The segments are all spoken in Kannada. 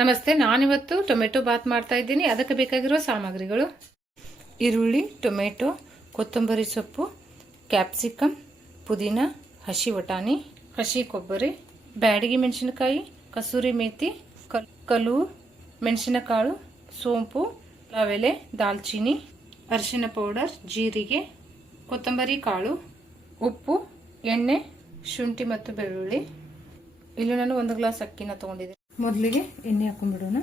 ನಮಸ್ತೆ, ನಾನಿವತ್ತು ಟೊಮೆಟೊ ಬಾತ್ ಮಾಡ್ತಾ ಇದ್ದೀನಿ. ಅದಕ್ಕೆ ಬೇಕಾಗಿರೋ ಸಾಮಗ್ರಿಗಳು. ಈರುಳ್ಳಿ, ಟೊಮೆಟೊ, ಕೊತ್ತಂಬರಿ ಸೊಪ್ಪು ಕ್ಯಾಪ್ಸಿಕಮ್ ಪುದೀನ, ಹಸಿ ವಟಾಣಿ, ಹಸಿ ಕೊಬ್ಬರಿ, ಬ್ಯಾಡಗಿ ಮೆಣಸಿನಕಾಯಿ, ಕಸೂರಿ ಮೇಥಿ ಕಲ್ ಮೆಣಸಿನಕಾಳು, ಸೋಂಪು ಲಾವೆಲೆ ದಾಲ್ಚಿನ್ನಿ ಅರಿಶಿನ ಪೌಡರ್, ಜೀರಿಗೆ, ಕೊತ್ತಂಬರಿ ಕಾಳು, ಉಪ್ಪು, ಎಣ್ಣೆ, ಶುಂಠಿ ಮತ್ತು ಬೆಳ್ಳುಳ್ಳಿ. ಇಲ್ಲಿ ನಾನು ಒಂದು ಗ್ಲಾಸ್ ಅಕ್ಕಿನ ತೊಗೊಂಡಿದ್ದೀನಿ. ಮೊದಲಿಗೆ ಎಣ್ಣೆ ಹಾಕೊಂಡ್ಬಿಡೋಣ.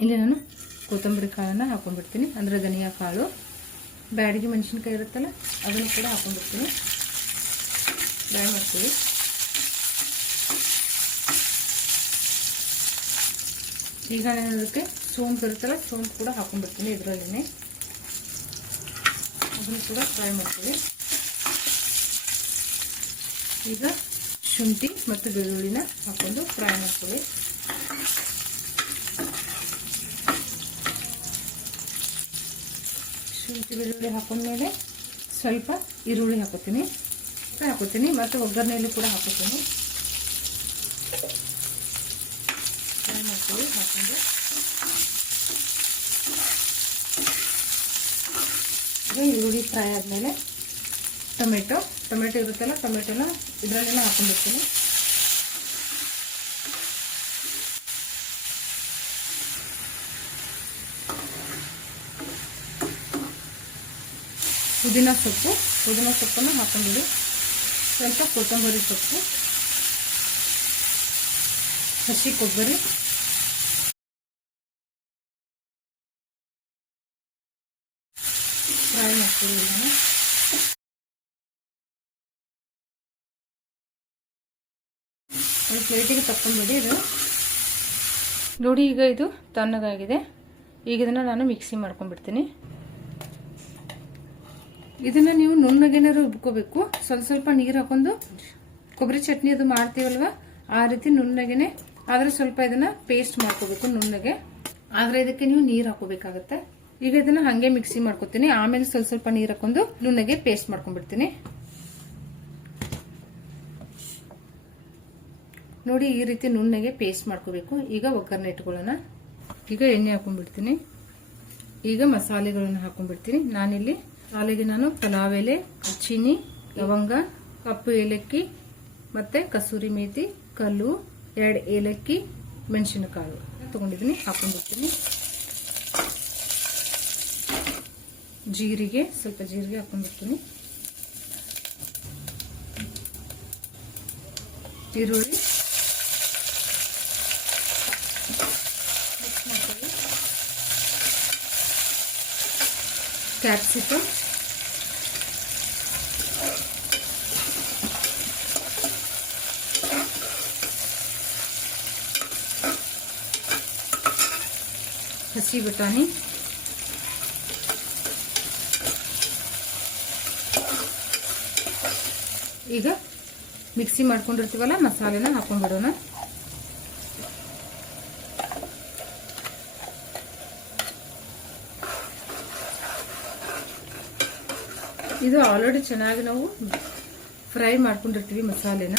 ಇಲ್ಲಿ ನಾನು ಕೊತ್ತಂಬರಿ ಕಾಳನ್ನು ಹಾಕೊಂಡ್ಬಿಡ್ತೀನಿ. ಅಂದರೆ ಧನಿಯಾ ಕಾಳು. ಬ್ಯಾಡಿಗೆ ಮೆಣಸಿನ್ಕಾಯಿ ಇರುತ್ತಲ್ಲ, ಅದನ್ನು ಕೂಡ ಹಾಕೊಂಡ್ಬಿಡ್ತೀನಿ. ಫ್ರೈ ಮಾಡ್ತೀವಿ. ಈಗ ಅದಕ್ಕೆ ಸೋಂಪು ಇರುತ್ತಲ್ಲ, ಸೋಂಪು ಕೂಡ ಹಾಕೊಂಡ್ಬಿಡ್ತೀನಿ ಇದರಲ್ಲೇ ಅದನ್ನು ಕೂಡ ಫ್ರೈ ಮಾಡ್ತೀವಿ. ಈಗ ಶುಂಠಿ ಮತ್ತು ಬೆಳ್ಳುಳ್ಳಿನ ಹಾಕೊಂಡು ಫ್ರೈ ಮಾಡ್ಕೊಳ್ಳಿ. ಶುಂಠಿ, ಬೆಳ್ಳುಳ್ಳಿ ಹಾಕೊಂಡ್ಮೇಲೆ ಸ್ವಲ್ಪ ಈರುಳ್ಳಿ ಹಾಕೋತೀನಿ. ಹಾಕೋತೀನಿ ಮತ್ತು ಒಗ್ಗರಣೆಯಲ್ಲಿ ಕೂಡ ಹಾಕೋತೀನಿ. ಫ್ರೈ ಮಾಡ್ಕೊಳ್ಳಿ ಹಾಕೊಂಡು ಈರುಳ್ಳಿ ಫ್ರೈ ಆದಮೇಲೆ ಟೊಮೆಟೊ ಟೊಮೆಟೊ ಇರುತ್ತಲ್ಲ, ಟೊಮೆಟೊನ ಇದರಲ್ಲೆಲ್ಲ ಹಾಕೊಂಡಿರ್ತೀನಿ ಪುದೀನ ಸೊಪ್ಪು, ಪುದೀನ ಸೊಪ್ಪನ್ನು ಹಾಕೊಂಡಿರಿ ಸ್ವಲ್ಪ ಕೊತ್ತಂಬರಿ ಸೊಪ್ಪು, ಹಸಿ ಕೊಬ್ಬರಿ. ಫ್ರೈ ಮಾಡ್ತೀವಿ ಒಂದು ಪ್ಲೇಟಿಗೆ ತಕ್ಕೊಂಡ್ಬಿಡಿ ಇದು. ನೋಡಿ ಈಗ ಇದು ತಣ್ಣಗಾಗಿದೆ. ಈಗ ಇದನ್ನು ನಾನು ಮಿಕ್ಸಿ ಮಾಡ್ಕೊಂಡ್ಬಿಡ್ತೀನಿ. ಇದನ್ನು ನೀವು ನುಣ್ಣಗೇನಾದ್ರು ರುಬ್ಕೋಬೇಕು. ಸ್ವಲ್ಪ ಸ್ವಲ್ಪ ನೀರು ಹಾಕೊಂಡು ಕೊಬ್ಬರಿ ಚಟ್ನಿ ಅದು ಮಾಡ್ತೀವಲ್ವ? ಆ ರೀತಿ ನುಣ್ಣಗೆನೆ. ಆದರೆ ಸ್ವಲ್ಪ ಇದನ್ನ ಪೇಸ್ಟ್ ಮಾಡ್ಕೋಬೇಕು ನುಣ್ಣಗೆ. ಆದರೆ ಇದಕ್ಕೆ ನೀವು ನೀರು ಹಾಕೋಬೇಕಾಗತ್ತೆ ಈಗ ಇದನ್ನ ಹಾಗೆ ಮಿಕ್ಸಿ ಮಾಡ್ಕೊತೀನಿ. ಆಮೇಲೆ ಸ್ವಲ್ಪ ಸ್ವಲ್ಪ ನೀರು ಹಾಕೊಂಡು ನುಣ್ಣಗೆ ಪೇಸ್ಟ್ ಮಾಡ್ಕೊಂಡ್ಬಿಡ್ತೀನಿ. ನೋಡಿ ಈ ರೀತಿ ನುಣ್ಣಗೆ ಪೇಸ್ಟ್ ಮಾಡ್ಕೋಬೇಕು. ಈಗ ಒಗ್ಗರಣೆ ಇಟ್ಕೊಳ್ಳೋಣ. ಈಗ ಎಣ್ಣೆ ಹಾಕೊಂಡ್ಬಿಡ್ತೀನಿ. ಈಗ ಮಸಾಲೆಗಳನ್ನು ಹಾಕೊಂಡ್ಬಿಡ್ತೀನಿ. ನಾನಿಲ್ಲಿ ಮಸಾಲೆಗೆ ನಾನು ಪಲಾವ್ ಎಲೆ ಚೀನಿ ಲವಂಗ, ಕಪ್ಪು ಏಲಕ್ಕಿ ಮತ್ತೆ ಕಸೂರಿ ಮೇಥಿ ಕಲ್ಲು, ಎರಡು ಏಲಕ್ಕಿ, ಮೆಣಸಿನಕಾಳು. ತಗೊಂಡಿದ್ದೀನಿ. ಹಾಕೊಂಡ್ಬಿಡ್ತೀನಿ. ಜೀರಿಗೆ, ಸ್ವಲ್ಪ ಜೀರಿಗೆ ಹಾಕೊಂಡ್ಬಿಡ್ತೀನಿ. ಈರುಳ್ಳಿ. ಕ್ಯಾಪ್ಸಿಕಮ್ ಹಸಿ ಬಟಾಣಿ. ಈಗ ಮಿಕ್ಸಿ ಮಾಡ್ಕೊಂಡಿರ್ತೀವಲ್ಲ ಮಸಾಲೆನ ಹಾಕೊಂಡ್ಬಿಡೋಣ. ಇದು ಆಲ್ರೆಡಿ ಚೆನ್ನಾಗಿ ನಾವು ಫ್ರೈ ಮಾಡ್ಕೊಂಡಿರ್ತೀವಿ ಮಸಾಲೆನ.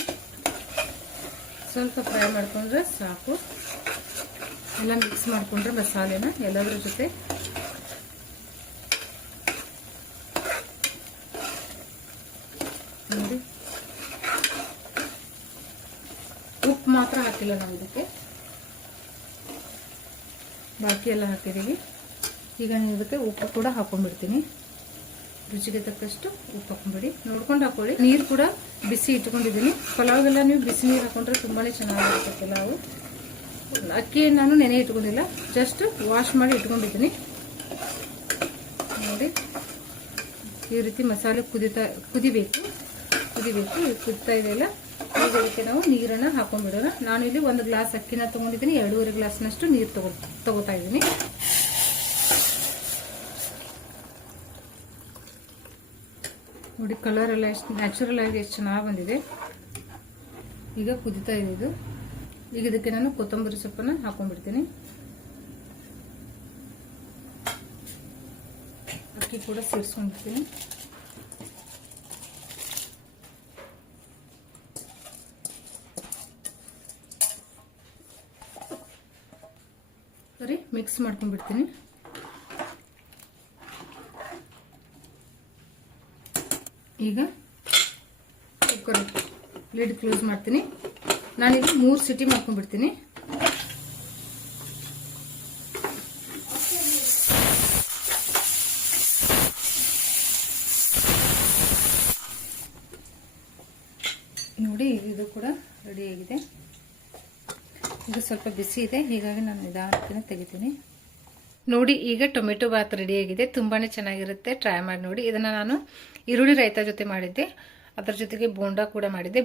ಸ್ವಲ್ಪ ಫ್ರೈ ಮಾಡ್ಕೊಂಡ್ರೆ ಸಾಕು. ಎಲ್ಲ ಮಿಕ್ಸ್ ಮಾಡಿಕೊಂಡ್ರೆ ಮಸಾಲೆನ ಎಲ್ಲದರ ಜೊತೆ. ನೋಡಿ. ಉಪ್ಪು ಮಾತ್ರ ಹಾಕಿಲ್ಲ ನಾವು ಇದಕ್ಕೆ. ಬಾಕಿ ಎಲ್ಲ ಹಾಕಿದ್ದೀವಿ ಈಗ ನಾನು ಇದಕ್ಕೆ ಉಪ್ಪು ಕೂಡ ಹಾಕೊಂಡ್ಬಿಡ್ತೀನಿ. ರುಚಿಗೆ ತಕ್ಕಷ್ಟು ಉಪ್ಪು ಹಾಕೊಂಡ್ಬಿಡಿ ನೋಡ್ಕೊಂಡು ಹಾಕೊಳ್ಳಿ. ನೀರು ಕೂಡ ಬಿಸಿ ಇಟ್ಕೊಂಡಿದ್ದೀನಿ. ಪಲಾವ್ಗೆಲ್ಲ ನೀವು ಬಿಸಿ ನೀರು ಹಾಕೊಂಡ್ರೆ ತುಂಬಾ ಚೆನ್ನಾಗಿರುತ್ತೆ ಪಲಾವು. ಅಕ್ಕಿ ನಾನು ನೆನೆ ಇಟ್ಕೊಂಡಿಲ್ಲ. ಜಸ್ಟ್ ವಾಶ್ ಮಾಡಿ ಇಟ್ಕೊಂಡಿದ್ದೀನಿ. ನೋಡಿ. ಈ ರೀತಿ ಮಸಾಲೆ ಕುದಿತಾ, ಕುದಿಬೇಕು. ಕುದಿಬೇಕು. ಕುದಿತಾ ಇದೆಯಲ್ಲ ಇದಕ್ಕೆ ನಾವು ನೀರನ್ನು ಹಾಕೊಂಡ್ಬಿಡೋಣ. ನಾನು ಇಲ್ಲಿ ಒಂದು ಗ್ಲಾಸ್ ಅಕ್ಕಿನ ತೊಗೊಂಡಿದ್ದೀನಿ. ಎರಡೂವರೆ ಗ್ಲಾಸ್ನಷ್ಟು ನೀರು ತಗೋ, ತಗೋತಾ ಇದ್ದೀನಿ. ನೋಡಿ ಕಲರ್ ಎಲ್ಲ ಎಷ್ಟು ನ್ಯಾಚುರಲ್ ಆಗಿ ಎಷ್ಟು ಚೆನ್ನಾಗಿ ಬಂದಿದೆ. ಈಗ ಕುದಿತಾ ಇದೆ ಇದು ಈಗ ಇದಕ್ಕೆ ನಾನು ಕೊತ್ತಂಬರಿ ಸೊಪ್ಪನ್ನು ಹಾಕೊಂಡ್ಬಿಡ್ತೀನಿ. ಅಕ್ಕಿ ಕೂಡ ಸೇರಿಸ್ಕೊಂಡ್ಬಿಡ್ತೀನಿ. ಸರಿ ಮಿಕ್ಸ್ ಮಾಡ್ಕೊಂಡ್ಬಿಡ್ತೀನಿ. ಈಗ ಕುಕ್ಕರ್ ಲಿಡ್ ಕ್ಲೋಸ್ ಮಾಡ್ತೀನಿ. ನಾನೀಗ ಮೂರು ಸಿಟಿ ಮಾಡ್ಕೊಂಡ್ಬಿಡ್ತೀನಿ. ನೋಡಿ, ಇದು ಕೂಡ ರೆಡಿಯಾಗಿದೆ ಇದು ಸ್ವಲ್ಪ ಬಿಸಿ ಇದೆ, ಹೀಗಾಗಿ ನಾನು ನಿಧಾನಕ್ಕೆ ತೆಗಿತೀನಿ. ನೋಡಿ, ಈಗ ಟೊಮೆಟೊ ಬಾತ್ ರೆಡಿಯಾಗಿದೆ ತುಂಬಾ ಚೆನ್ನಾಗಿರುತ್ತೆ. ಟ್ರೈ ಮಾಡಿ ನೋಡಿ. ಇದನ್ನು ನಾನು ಈರುಳ್ಳಿ ರೈತ ಜೊತೆ ಮಾಡಿದ್ದೆ. ಅದರ ಜೊತೆಗೆ ಬೋಂಡಾ ಕೂಡ ಮಾಡಿದ್ದೆ.